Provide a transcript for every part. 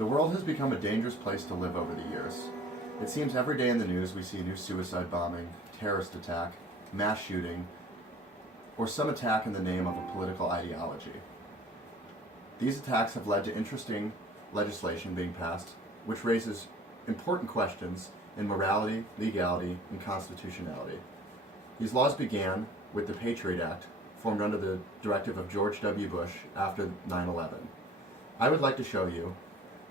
The world has become a dangerous place to live over the years. It seems every day in the news we see a new suicide bombing, terrorist attack, mass shooting, or some attack in the name of a political ideology. These attacks have led to interesting legislation being passed, which raises important questions in morality, legality, and constitutionality. These laws began with the Patriot Act, formed under the directive of George W. Bush after 9/11. I would like to show you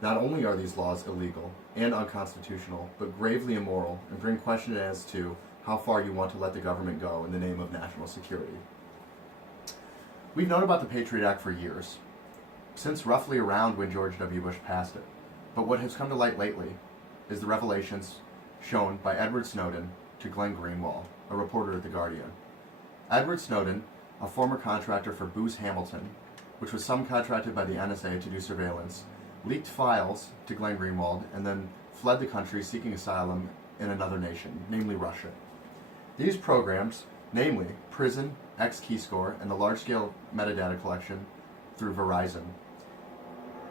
not only are these laws illegal and unconstitutional, but gravely immoral and bring question as to how far you want to let the government go in the name of national security. We've known about the Patriot Act for years, since roughly around when George W. Bush passed it. But what has come to light lately is the revelations shown by Edward Snowden to Glenn Greenwald, a reporter at The Guardian. Edward Snowden, a former contractor for Booz Hamilton, which was subcontracted by the NSA to do surveillance, leaked files to Glenn Greenwald and then fled the country seeking asylum in another nation, namely Russia. These programs, namely PRISM, X-Keyscore, and the large-scale metadata collection through Verizon,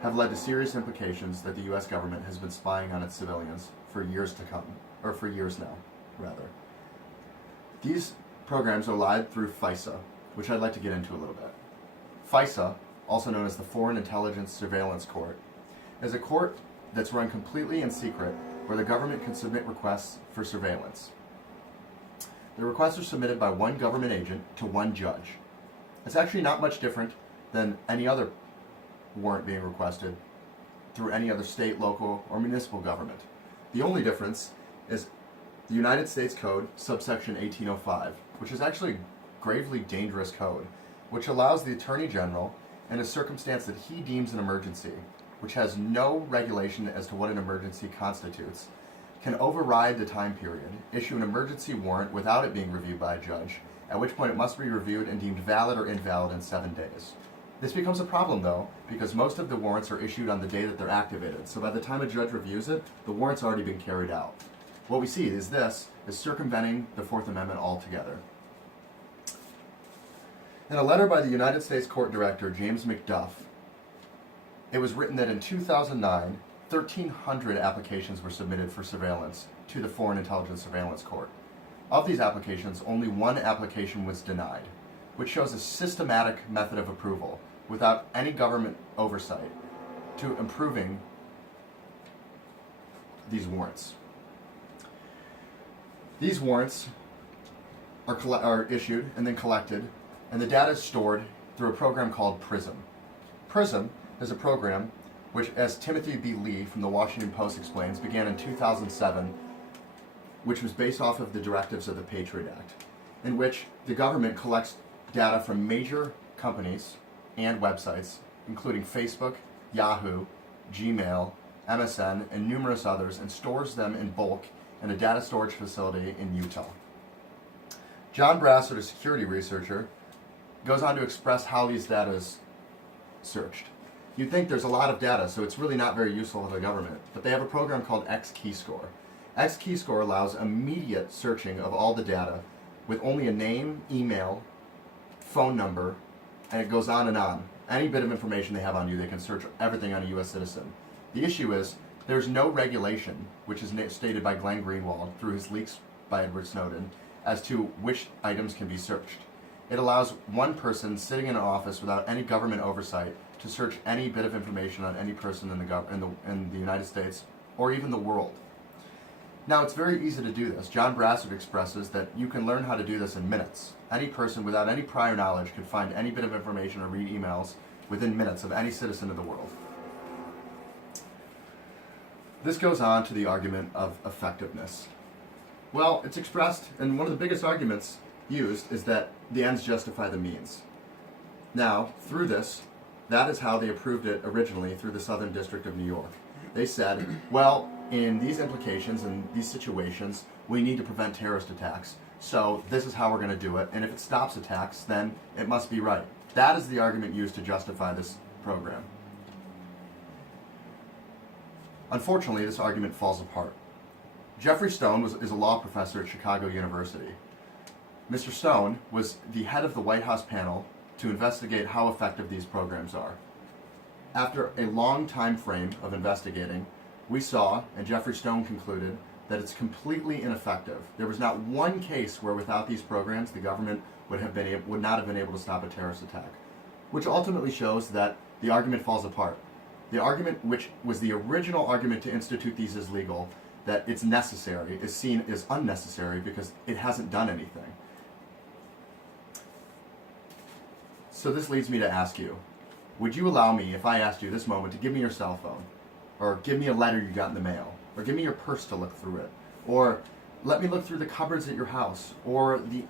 have led to serious implications that the U.S. government has been spying on its civilians for years to come, or for years now, rather. These programs are live through FISA, which I'd like to get into a little bit. FISA, also known as the Foreign Intelligence Surveillance Court, is a court that's run completely in secret where the government can submit requests for surveillance. The requests are submitted by one government agent to one judge. It's actually not much different than any other warrant being requested through any other state, local, or municipal government. The only difference is the United States Code, subsection 1805, which is actually a gravely dangerous code, which allows the Attorney General, in a circumstance that he deems an emergency, which has no regulation as to what an emergency constitutes, can override the time period, issue an emergency warrant without it being reviewed by a judge, at which point it must be reviewed and deemed valid or invalid in 7 days. This becomes a problem, though, because most of the warrants are issued on the day that they're activated, so by the time a judge reviews it, the warrant's already been carried out. What we see is this is circumventing the Fourth Amendment altogether. In a letter by the United States Court Director James McDuff, it was written that in 2009, 1,300 applications were submitted for surveillance to the Foreign Intelligence Surveillance Court. Of these applications, only one application was denied, which shows a systematic method of approval without any government oversight to improving these warrants. These warrants are issued and then collected, and the data is stored through a program called PRISM. PRISM is a program which, as Timothy B. Lee from the Washington Post explains, began in 2007, which was based off of the directives of the Patriot Act, in which the government collects data from major companies and websites, including Facebook, Yahoo, Gmail, MSN, and numerous others, and stores them in bulk in a data storage facility in Utah. John Brassard, a security researcher, goes on to express how these data is searched. You'd think there's a lot of data, so it's really not very useful to the government, but they have a program called X-Keyscore. X-Keyscore allows immediate searching of all the data with only a name, email, phone number, and it goes on and on. Any bit of information they have on you, they can search everything on a U.S. citizen. The issue is there's no regulation, which is stated by Glenn Greenwald through his leaks by Edward Snowden, as to which items can be searched. It allows one person sitting in an office without any government oversight to search any bit of information on any person in the United States or even the world. Now, it's very easy to do this. John Brassard expresses that you can learn how to do this in minutes. Any person without any prior knowledge could find any bit of information or read emails within minutes of any citizen of the world. This goes on to the argument of effectiveness. Well, it's expressed, and one of the biggest arguments used is that the ends justify the means. Now, through this, that is how they approved it originally through the Southern District of New York. They said, well, in these implications and these situations, we need to prevent terrorist attacks. So this is how we're going to do it. And if it stops attacks, then it must be right. That is the argument used to justify this program. Unfortunately, this argument falls apart. Jeffrey Stone is a law professor at Chicago University. Mr. Stone was the head of the White House panel to investigate how effective these programs are. After a long time frame of investigating, we saw, and Jeffrey Stone concluded, that it's completely ineffective. There was not one case where without these programs the government would not have been able to stop a terrorist attack, which ultimately shows that the argument falls apart. The argument, which was the original argument to institute these as legal, that it's necessary, is seen as unnecessary because it hasn't done anything. So this leads me to ask you, would you allow me, if I asked you this moment, to give me your cell phone, or give me a letter you got in the mail, or give me your purse to look through it, or let me look through the cupboards at your house, or the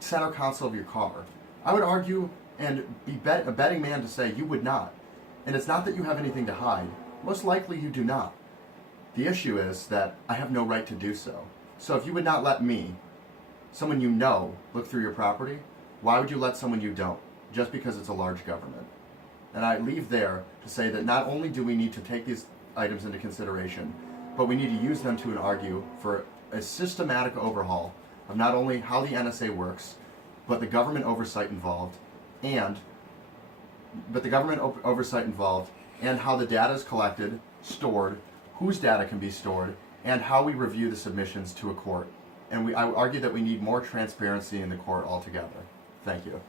center console of your car? I would argue and be a betting man to say you would not. And it's not that you have anything to hide. Most likely you do not. The issue is that I have no right to do so. So if you would not let me, someone you know, look through your property, why would you let someone you don't, just because it's a large government? And I leave there to say that not only do we need to take these items into consideration, but we need to use them to argue for a systematic overhaul of not only how the NSA works, but the government oversight involved, and how the data is collected, stored, whose data can be stored, and how we review the submissions to a court. And I argue that we need more transparency in the court altogether. Thank you.